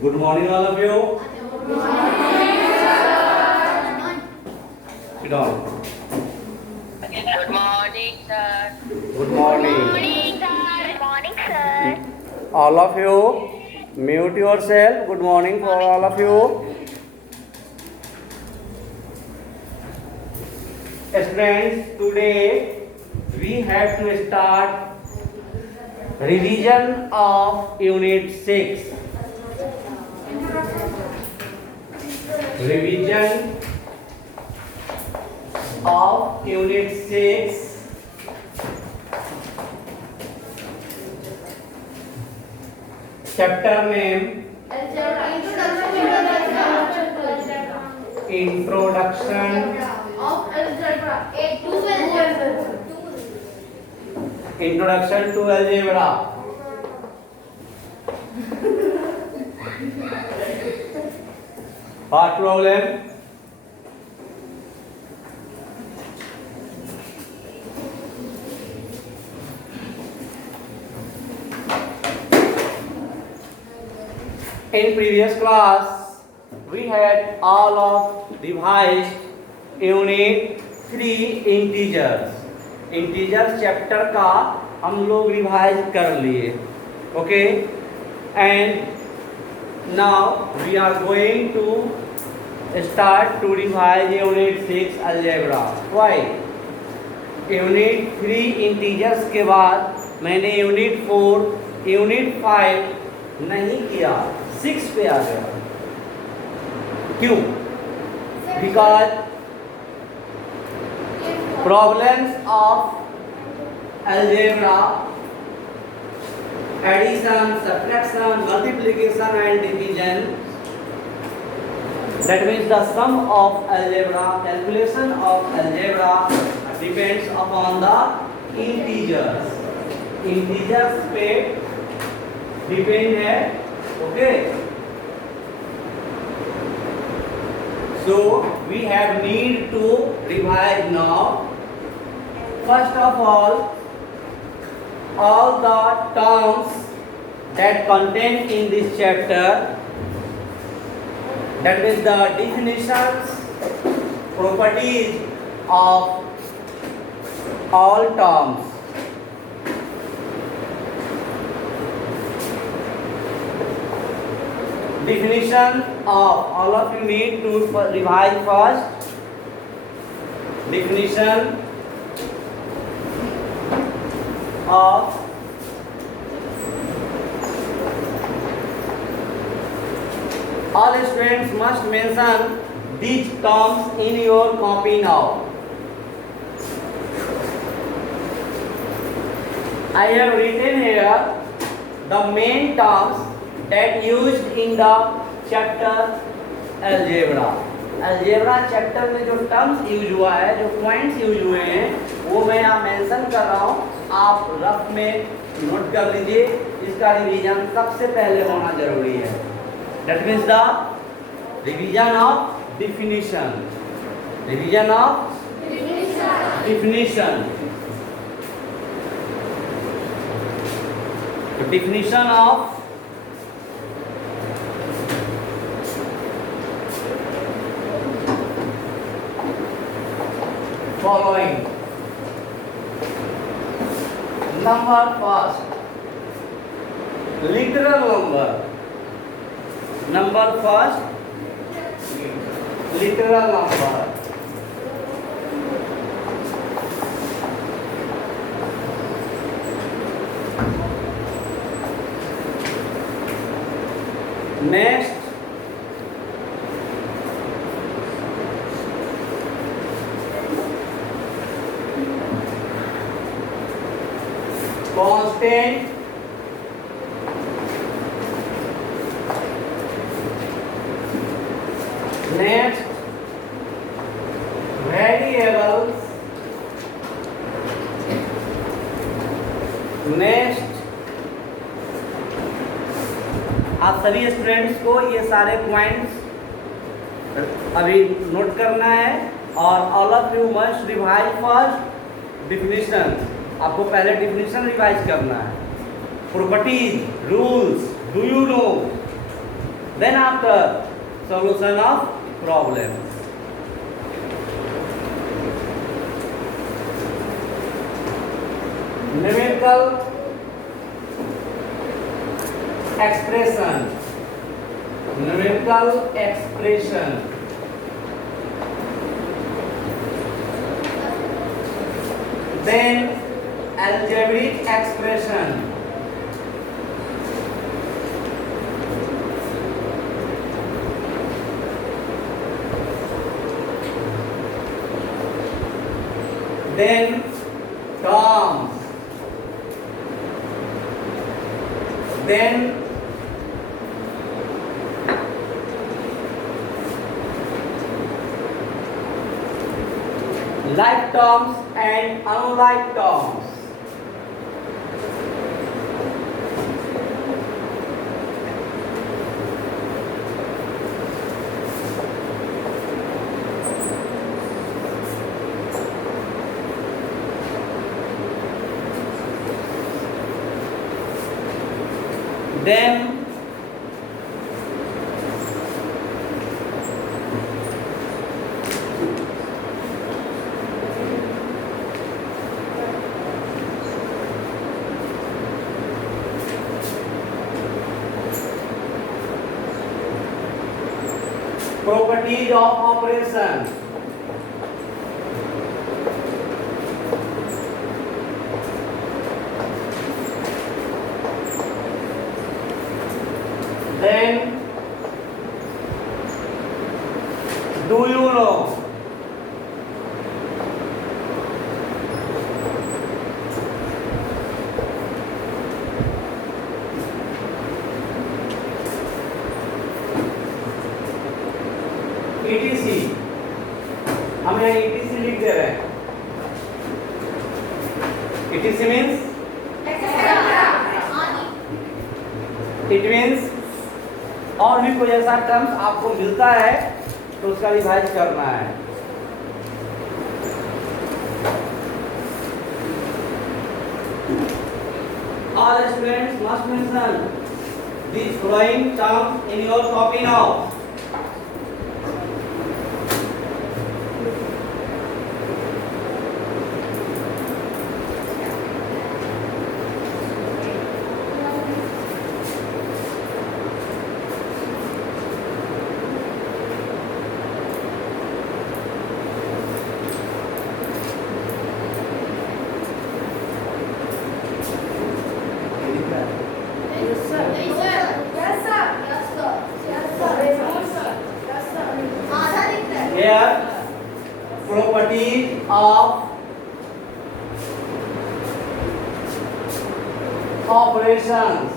Good morning, all of you. Sit down. Good morning, sir. Good morning. Good morning, sir. All of you, mute yourself. Good morning for all of you. Students, today we have to start revision of Unit 6. Revision of Unit 6. Chapter name Introduction. Introduction to algebra. What problem? In previous class, we had all of revised Unit 3 integers. Integers chapter का हम लोग रिवाइज कर लिए. Okay, and now we are going to start to revise Unit 6 algebra. Why? Unit 3 integers के बाद मैंने Unit 4, Unit 5 नहीं किया, 6 पे आ गया. क्यों? Because problems of algebra, addition, subtraction, multiplication and division, that means the sum of algebra, calculation of algebra depends upon the integers. Integers पे डिपेंड है. Okay, so we have need to revise now. First of all the terms that contained in this chapter, that is the definitions, properties of all terms. Definition of all of you need to revise first. Definition of all students must mention these terms in your copy now. I have written here the main terms that used in the chapter algebra. algebra chapter में जो terms use हुआ है, जो points use हुए हैं, वो मैं यहाँ मेंशन कर रहा हूँ. आप रफ में नोट कर लीजिए. इसका रिवीजन सबसे पहले होना जरूरी है. That means the revision of definition. Revision of definition. The definition of following. Number first, literal number. Number first, literal number. Next, constant. Next, variables. Next, आप सभी स्टूडेंट्स को ये सारे पॉइंट्स अभी नोट करना है. और all of you must revise first definition. आपको पहले डिफिनीशन रिवाइज करना है. Properties, rules, do you no, Then after, solution of problem. Numerical expression. Numerical expression. Then algebraic expression. Then terms. Then like terms and unlike terms. Then properties of operation. Then do you know? ETC, हम यहाँ ETC लिख दे रहे हैं. ETC means it means और भी कोई ऐसा टर्म्स आपको मिलता है तो उसका रिवाइज करना है. All students must mention these following terms in your copy now. Here, properties of operations.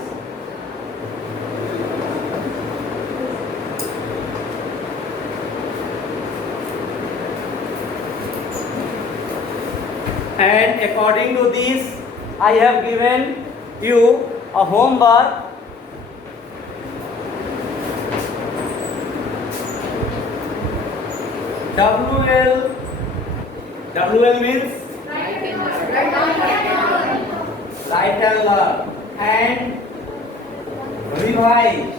And according to this, I have given you a homework. WL means write and learn, and revise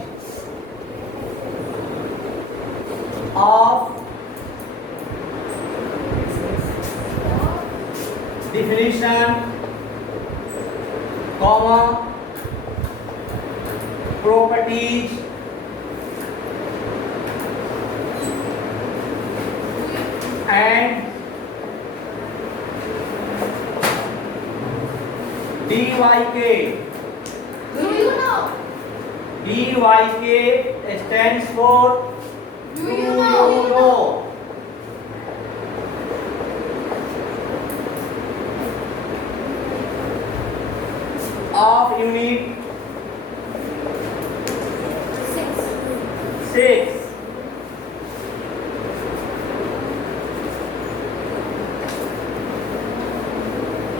of definition, comma, properties, and DYK. Do you know? DYK stands for Do you know? Of unit 6.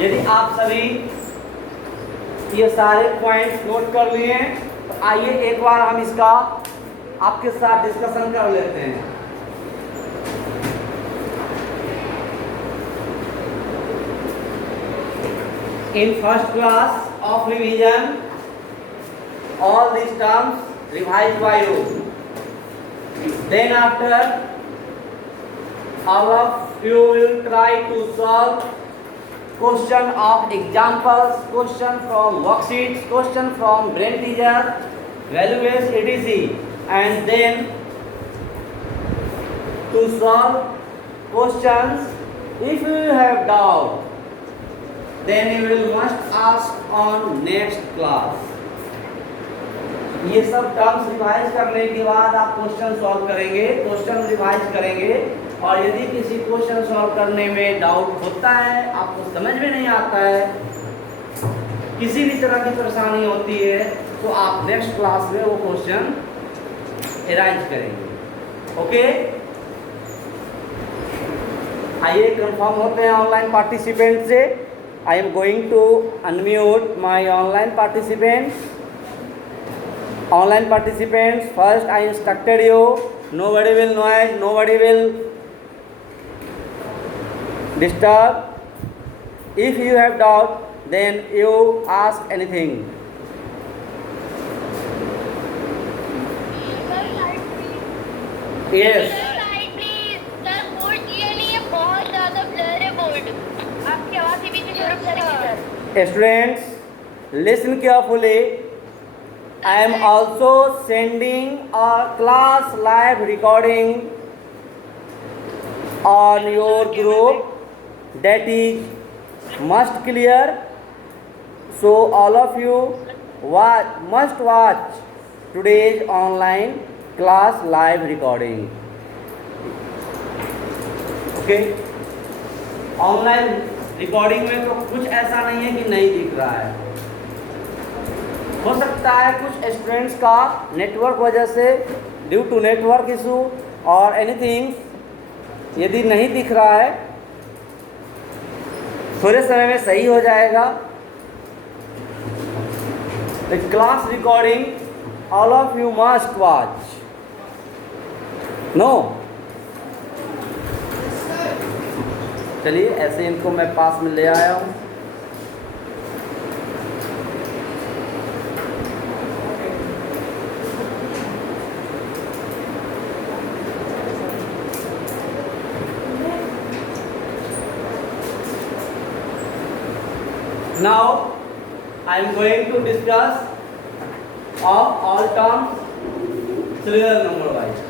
यदि आप सभी ये सारे points note कर लिए हैं तो आइए एक बार हम इसका आपके साथ डिस्कशन कर लेते हैं. In first class of revision, all these terms revised by you. Then after, all of you will try to solve question of examples, question from worksheets, question from brain teaser, value-based etc. And then to solve questions, if you have doubt, then you will must ask on next class. ये सब terms revise करने के बाद आप question solve करेंगे, question revise करेंगे, और यदि किसी क्वेश्चन सॉल्व करने में डाउट होता है, आपको समझ में नहीं आता है, किसी भी तरह की परेशानी होती है, तो आप नेक्स्ट क्लास में वो क्वेश्चन अरेंज करेंगे। ओके, आइए कंफर्म होते हैं ऑनलाइन पार्टिसिपेंट से। I am going to unmute my online participants. Online participants, first I instructed you, nobody will noise, nobody will disturb. If you have doubt, then you ask anything. Yes. Side please. Sir board clear नहीं है, बहुत ज्यादा ब्लर है बोर्ड। आपकी आवाज के बीच में थोड़ा करेंगे sir. Students, listen carefully. I am also sending a class live recording on your group, that is must clear. So all of you must watch today's online class live recording. Okay? Online recording में तो कुछ ऐसा नहीं है कि नहीं दिख रहा है। हो सकता है कुछ स्टूडेंट्स का नेटवर्क वजह से, ड्यू टू नेटवर्क इशू और एनीथिंग, यदि नहीं दिख रहा है, थोड़े समय में सही हो जाएगा। The class recording all of you must watch. No, चलिए ऐसे इनको मैं पास में ले आया हूँ। Now I am going to discuss of all terms serial number wise.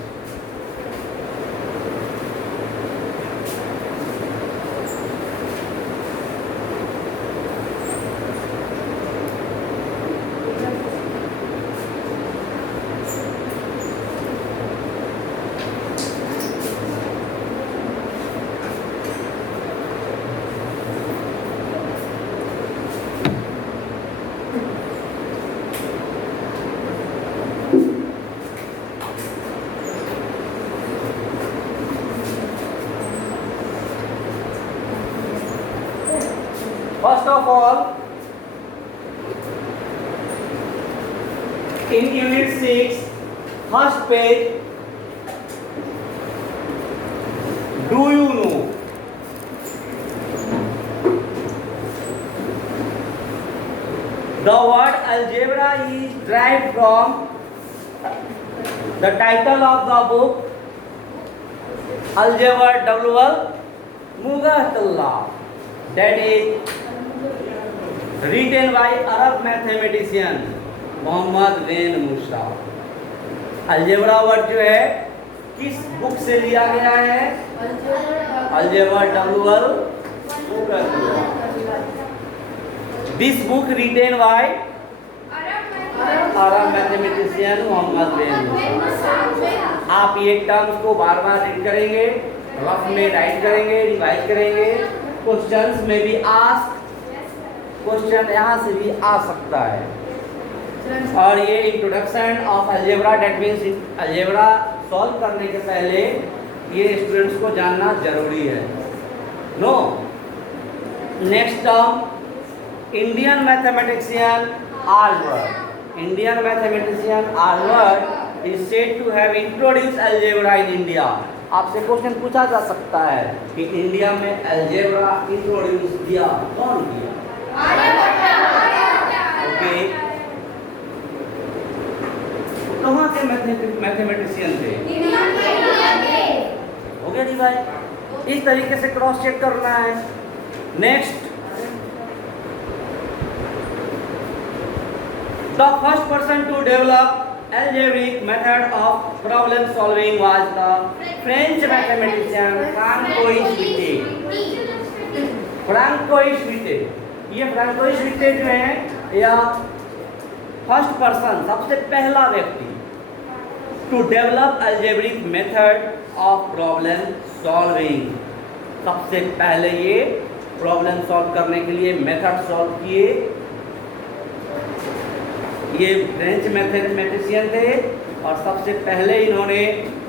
First of all, in Unit 6, first page, do you know? The word algebra is derived from the title of the book, Algebra W.L. Mugatullah, that is written by Arab mathematician Mohammed bin Musa. Algebra word जो है किस book से लिया गया है? Algebra W.L. मुगतुल्लाह। This book written by Arab mathematician Mohammed bin Musa. आप ये टर्म्स को बार बार रीड करेंगे, रफ में राइट करेंगे, रिवाइज करेंगे। क्वेश्चंस में भी क्वेश्चन यहाँ से भी आ सकता है। और ये introduction of algebra, that means algebra solve करने के पहले ये स्टूडेंट्स को जानना जरूरी है। No, next term, Indian mathematician Aryabhata. Indian mathematician Aryabhata is said to have introduced algebra in India. आपसे क्वेश्चन पूछा जा सकता है कि इंडिया में अलजेब्रा इंट्रोड्यूस किया कौन किया? ओके, कहाँ के मैथमेटिशियन थे? हो गया जी भाई? इस तरीके से क्रॉस चेक करना है। Next, the first person to develop algebraic method of problem solving was the French mathematician Francois Vitet। Francois Viete, ये फ्रांकोइस विटे जो है या फर्स्ट पर्सन, सबसे पहला व्यक्ति to develop algebraic method of problem solving, सबसे पहले ये प्रॉब्लम सॉल्व करने के लिए मेथड सॉल्व किए। ये फ्रेंच मैथमेटिशियन थे और सबसे पहले इन्होंने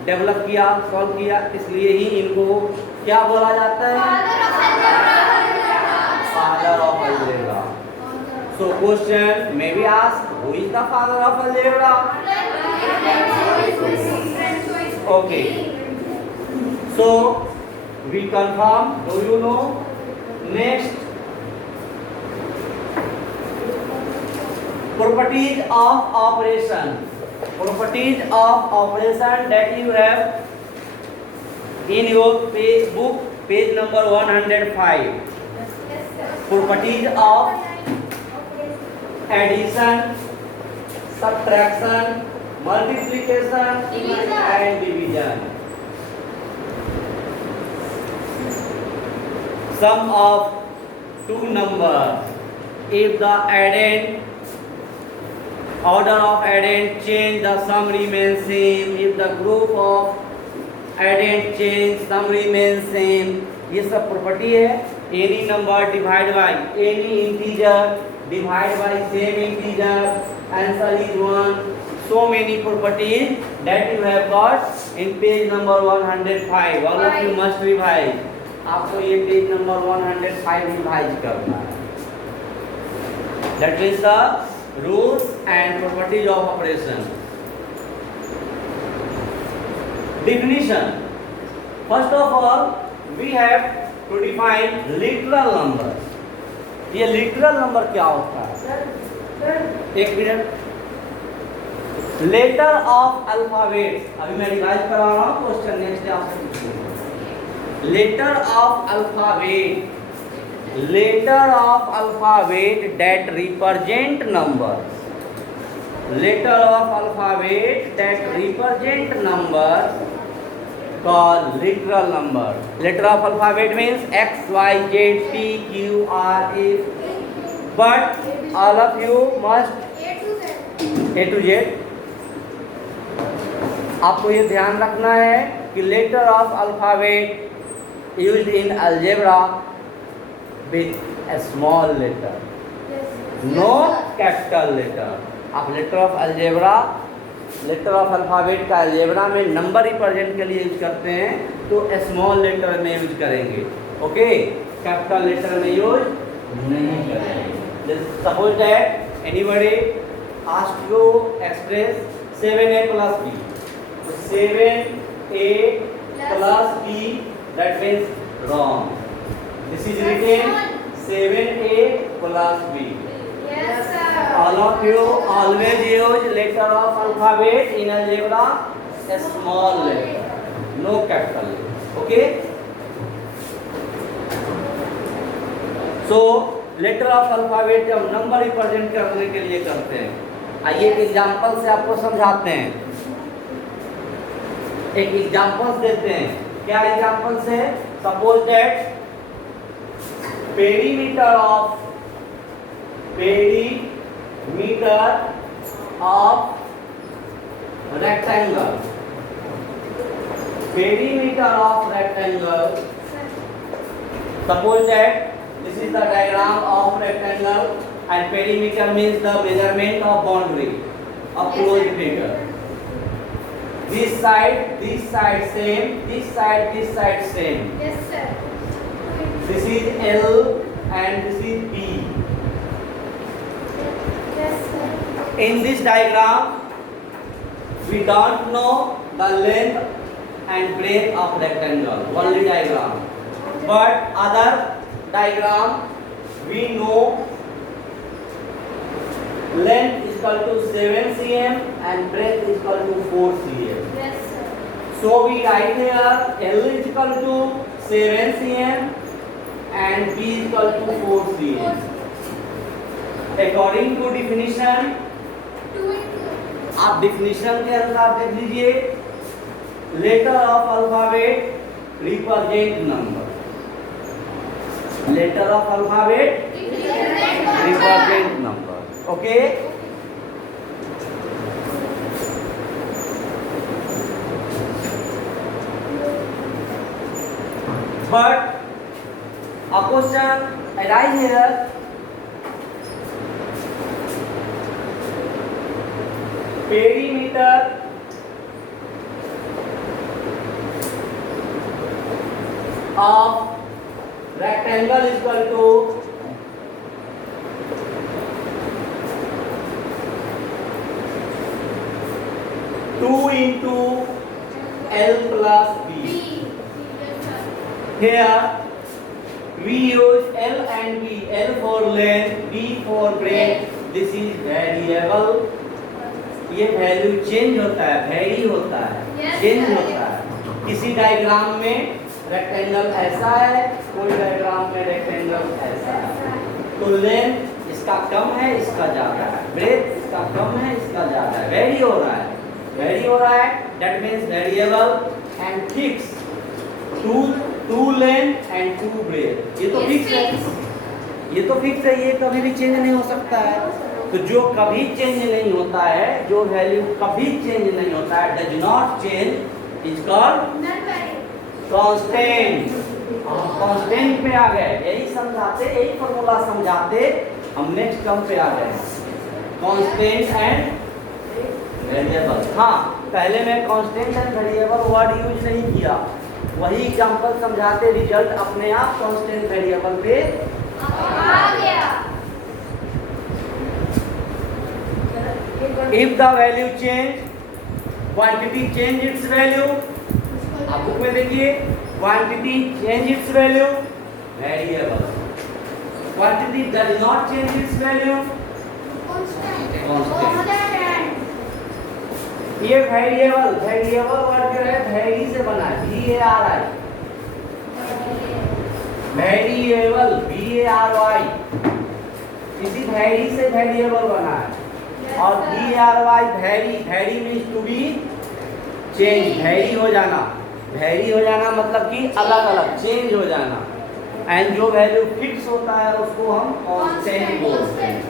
डेवलप किया, सॉल्व किया, इसलिए ही इनको क्या बोला जाता है? Father of algebra. So question may be asked, who is the father of algebra? Okay, so we confirm, do you know? Next, properties of operation, properties of operation that you have in your book, page number 105. Properties of addition, subtraction, multiplication and division. Sum of two numbers, if the addend order of addend change, the sum remains same. If the group of addend change, sum remains same. ये सब प्रॉपर्टी है। Any number divide by any integer, divide by same integer, answer is 1. So many properties that you have got in page number 105. All of you must revise. आपको ये page number 105 रिवाइज करना है। That is the rules and properties of operation. Definition. First of all, we have to define literal numbers. ये literal number क्या होता है? एक minute. Letter of alphabet, अभी मैं रिवाइज करा रहा हूँ, क्वेश्चन नेक्स्ट आपसे पूछूंगा। Letter of alphabet, letter of alphabet that represent numbers, letter of alphabet that represent numbers called literal number. Letter of alphabet means X, Y, Z, P, Q, R, S, but all of you must A to Z। आपको ये ध्यान रखना है कि letter of alphabet used in algebra with a small letter, no capital letter। आप letter of algebra, letter of alphabet का algebra में number represent के लिए यूज करते हैं तो स्मॉल लेटर में यूज करेंगे, ओके, कैपिटल लेटर में यूज नहीं करेंगे। Suppose that anybody asked to express 7a plus b, 7a plus b, that means wrong. This is written 7a plus b. Yes, sir. All of you always use letter of alphabet in algebra a small letter, no capital letter. Okay? So letter of alphabet जब number represent करने के लिए करते हैं, आइए एक एग्जांपल से आपको समझाते हैं। एक एग्जांपल्स देते हैं। क्या एग्जांपल से? Suppose that perimeter of rectangle, perimeter of rectangle. Suppose that this is the diagram of rectangle and perimeter means the measurement of boundary of closed figure. This side same, this side same. Yes, sir. This is L and this is P. Yes, sir. In this diagram, we don't know the length and breadth of rectangle, only diagram. But other diagram, we know length is equal to 7 cm and breadth is equal to 4 cm. Yes, sir. So we write here L is equal to 7 cm and B is equal to 4 cm. According to definition, आप definition के अनुसार देख लीजिए, letter of alphabet represent number. Letter of alphabet represent number. Okay? But a question arises here. Perimeter of rectangle is equal to 2 into L plus B. Here we use L and B. L for length, B for breadth. This is variable. ये value change होता है, वेरी होता है, चेंज होता है. किसी डायग्राम में रेक्टेंगल ऐसा है, कोई डायग्राम में रेक्टेंगल ऐसा है. तो लेंथ इसका कम है, इसका ज्यादा है. ब्रेथ इसका कम है, इसका ज्यादा है. वेरी हो रहा है, वेरी हो रहा है. That means variable and fix. Two length and two breadth. ये तो फिक्स है, ये तो फिक्स है, ये कभी भी चेंज नहीं हो सकता है. तो जो कभी चेंज नहीं होता है, जो वैल्यू कभी चेंज नहीं होता है, does not change, is called constant. हम कांस्टेंट पे आ गए. यही समझाते, यही फॉर्मूला समझाते हम नेक्स्ट टर्म पे आ गए. Constant and variable. हाँ, पहले मैं constant and variable word use नहीं किया. वही एग्जांपल समझाते, रिजल्ट अपने आप कांस्टेंट वेरिएबल पे आ गया. If the value change, quantity change its value. आप बुक में देखिए, quantity change its value, variable. Quantity does not change its value, constant. ये variable, variable वर्ड जो है vary से बना है, V-A-R-I. Variable, V-A-R-Y. इसी vary से variable बना है. और VRY vary, vary means to be change. Vary हो जाना, वेरी हो जाना मतलब कि अलग अलग, चेंज हो जाना. एंड जो वैल्यू फिक्स होता है उसको हम कांस्टेंट बोलते हैं.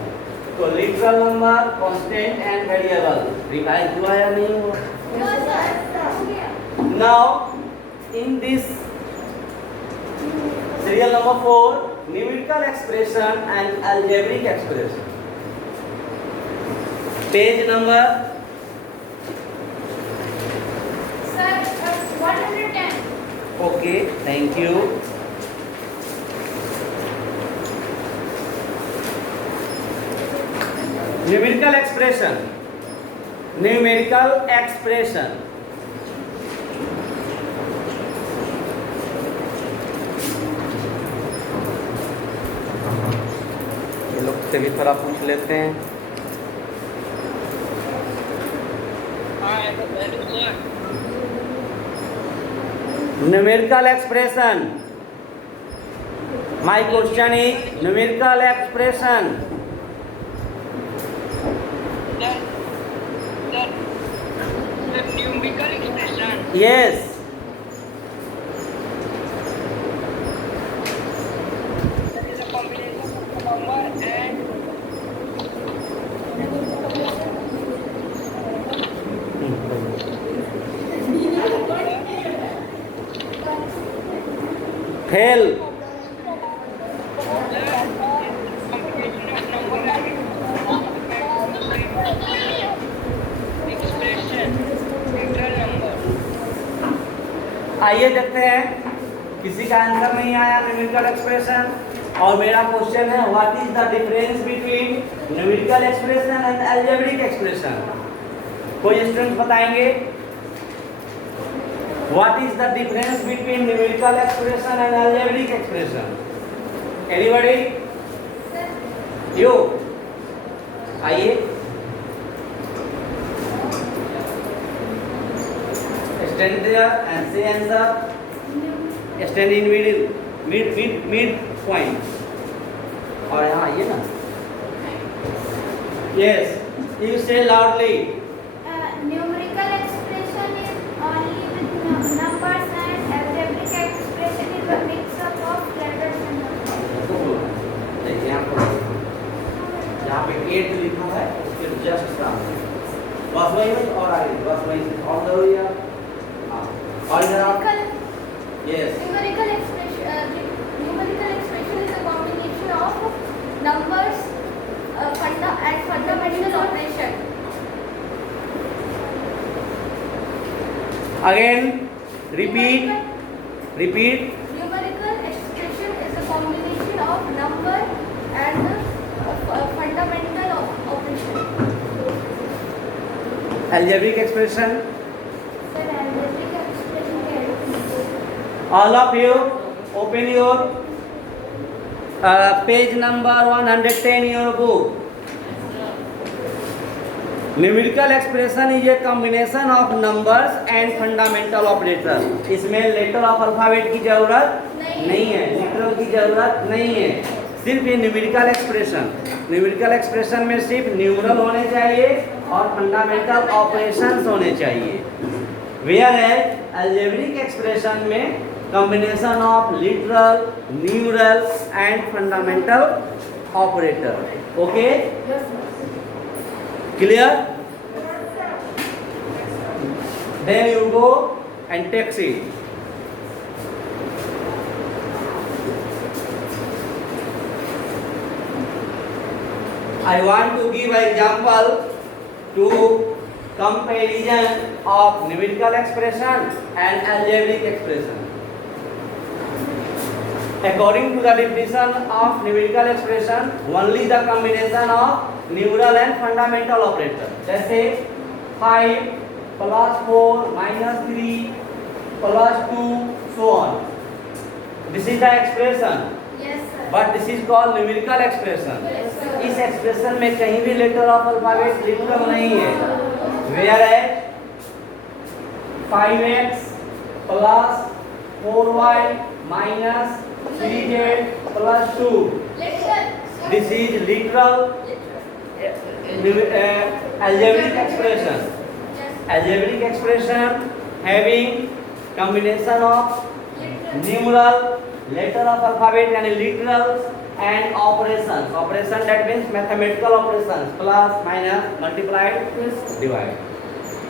तो literal number, constant and variable. Revise हुआ या नहीं हुआ? Now in this serial number 4, numerical expression and algebraic expression. Page number 110. Okay, thank you. Numerical expression, numerical expression. ये लोग से भी थोड़ा पूछ लेते हैं. Numerical expression. My question is numerical expression. The numerical expression. Yes. That is a combination of number and Fail. आइए देखते हैं, किसी का आंसर नहीं आया न्यूमेरिकल एक्सप्रेशन. और मेरा क्वेश्चन है, what is the difference between numerical expression and algebraic expression. कोई स्टूडेंट बताएंगे? What is the difference between numerical expression and algebraic expression? Anybody? You. आइए. stand there and say answer. Stand in mid point. और यहाँ ये ना. Yes, you say loudly. Numerical expression is only with numbers and algebraic expression is a mix-up of letters and numbers. देखिए यहाँ पे 8 लिखा है, फिर जस्ट सामने बस वही में और आगे बस वही से और जरूरी है. हाँ और इधर आप yes Numerical expression is a combination of numbers and fundamental operation. Again repeat. Numerical expression is a combination of number and fundamental operation. algebraic expression. Sir, algebraic expression है. All of you open your page number 110 in your book. Numerical expression is a combination of numbers and fundamental operators. इसमें letter of alphabet की जरूरत नहीं है, literal की जरूरत नहीं है, सिर्फ ये numerical expression. Numerical expression में सिर्फ numeral होने चाहिए और fundamental operations होने चाहिए. Whereas algebraic expression में combination of literal, numeral and fundamental operator. Okay? Clear? Then you go and text it. I want to give an example to comparison of numerical expression and algebraic expression. According to the definition of numerical expression, only the combination of numeral and fundamental operator. जैसे 5 plus 4 minus 3 plus 2 so on. This is the expression, Yes, sir. but this is called numerical expression. Yes, sir. इस एक्सप्रेशन में कहीं भी letter of alphabet literal नहीं है. Whereas 5x plus 4y minus 3z plus 2. This is literal algebraic expression. Algebraic expression having combination of numeral, letter of alphabet and literals and operations. Operation that means mathematical operations, plus, minus, multiplied, divide.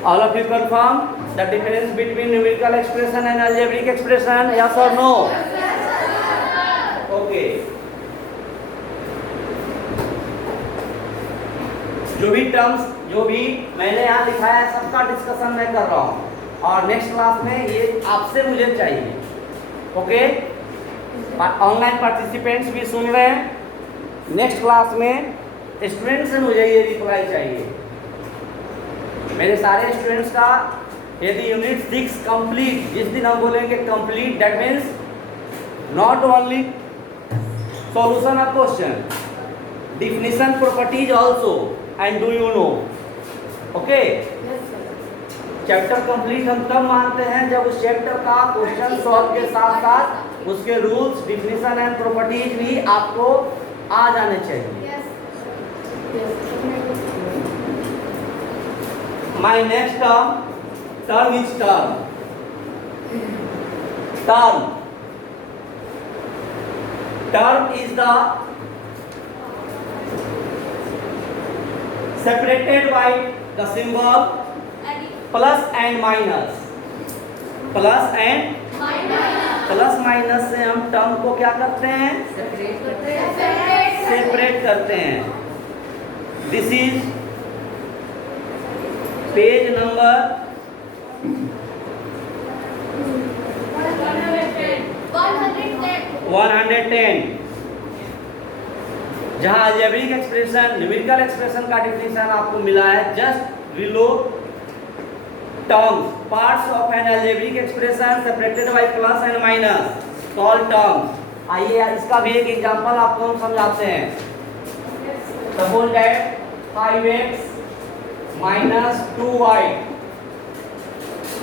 All of you confirm the difference between numerical expression and algebraic expression? Yes or no? Okay. जो भी मैंने यहाँ लिखा है सबका डिस्कशन मैं कर रहा हूँ और नेक्स्ट क्लास में ये आपसे मुझे चाहिए. ओके? ऑनलाइन पार्टिसिपेंट्स भी सुन रहे हैं. नेक्स्ट क्लास में स्टूडेंट्स से मुझे ये रिप्लाई चाहिए. मेरे सारे स्टूडेंट्स का यदि यूनिट 6 कंप्लीट, जिस दिन हम बोलेंगे complete, that means not only solution of question, definition properties also, and do you know? Okay? Chapter complete हम तब मानते हैं जब उस चैप्टर का क्वेश्चन सॉल्व के साथ साथ उसके रूल्स, डिफिनीशन एंड प्रॉपर्टीज भी आपको आ जाने चाहिए. My next term is term is the separated by the symbol plus and minus. Plus minus से हम टर्म को क्या करते हैं? सेपरेट करते हैं. दिस इज पेज नंबर 110, जहां अलजेब्रिक एक्सप्रेशन, न्यूमेरिकल एक्सप्रेशन का डिफिनेशन आपको मिला है just below terms, parts of N algebraic expression separated by plus and minus called terms. आइए इसका भी एक एग्जांपल आपको हम समझाते हैं. Suppose that 5x minus 2y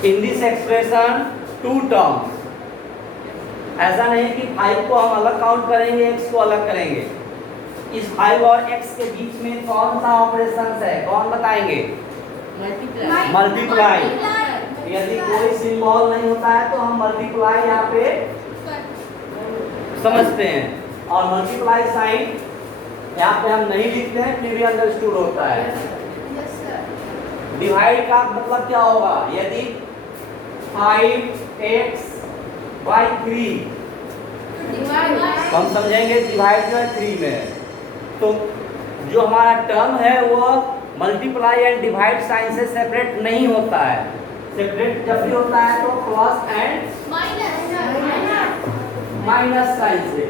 in this expression 2 टर्म्स। ऐसा नहीं कि 5 को हम अलग काउंट करेंगे, x को अलग करेंगे। इस 5 और x के बीच में कौन सा ऑपरेशन है, कौन बताएंगे? मल्टीप्लाई। यदि कोई सिंबल नहीं होता है तो हम मल्टीप्लाई यहाँ पे समझते हैं, और मल्टीप्लाई साइन यहाँ पे हम नहीं लिखते हैं, फिर भी अंडरस्टूड होता है। डिवाइड का मतलब क्या होगा? यदि 5x by 3, तो हम समझेंगे डिवाइड जो है 3 में है, तो जो हमारा टर्म है वो मल्टीप्लाई एंड डिवाइड साइन से सेपरेट नहीं होता है। सेपरेट जब भी होता है तो प्लस एंड माइनस साइन से।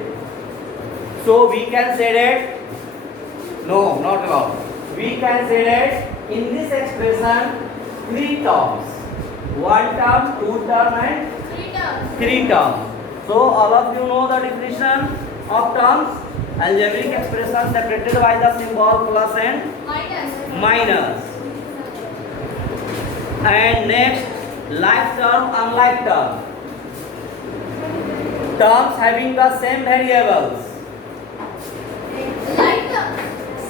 So we can say that, no not allowed, we can say that in this expression 3 terms, 1 term, 2 term and 3 terms. So all of you know the definition of terms. Algebraic expression separated by the symbol plus and minus. And next, like term, unlike term. Terms having the same variables.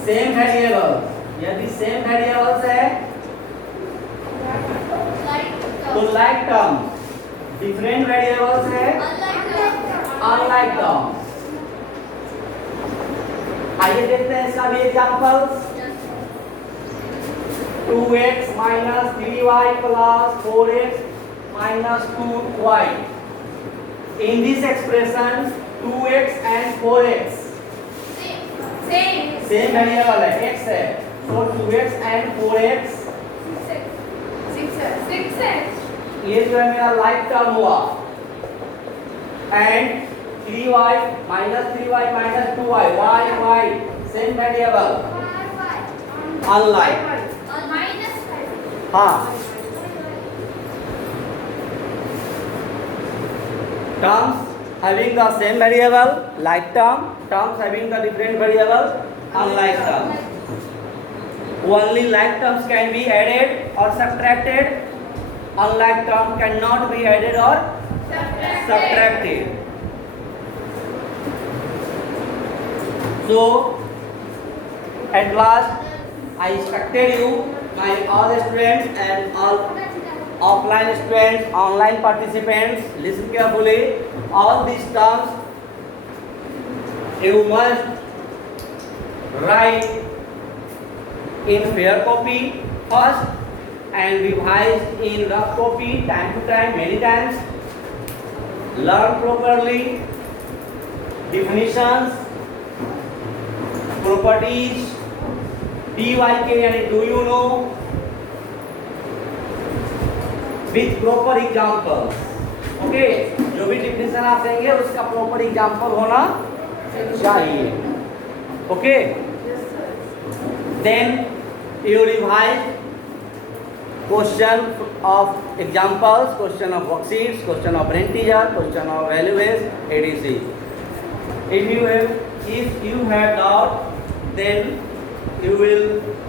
Same variables. यदि same variables है तो like terms. Different variables है unlike terms. आइए देखते हैं इसका भी examples. 2x minus 3y plus 4x minus 2y. In this expression 2x and 4x same variable है, x है, so 2x and 4x ये जो है मेरा लाइक टर्म हुआ, and 3y minus 3y minus 2y, y same variable unlike। हाँ, terms having the same variable like term, terms having the different variable unlike term. Only like terms can be added or subtracted, unlike term cannot be added or subtracted. So at last I instructed you, my all students and all offline students, online participants, listen carefully. All these terms you must write in fair copy first and revise in rough copy time to time, many times. Learn properly definitions, properties, DYK यानी do you know, with proper examples. Okay, जो भी डिफिनेशन आप देंगे उसका proper example होना चाहिए। Okay, then you revise question of examples, question of worksheets, question of integer, question of value base, etc. If you have doubt, then you will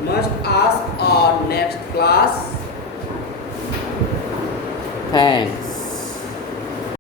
must ask on next class. Thanks.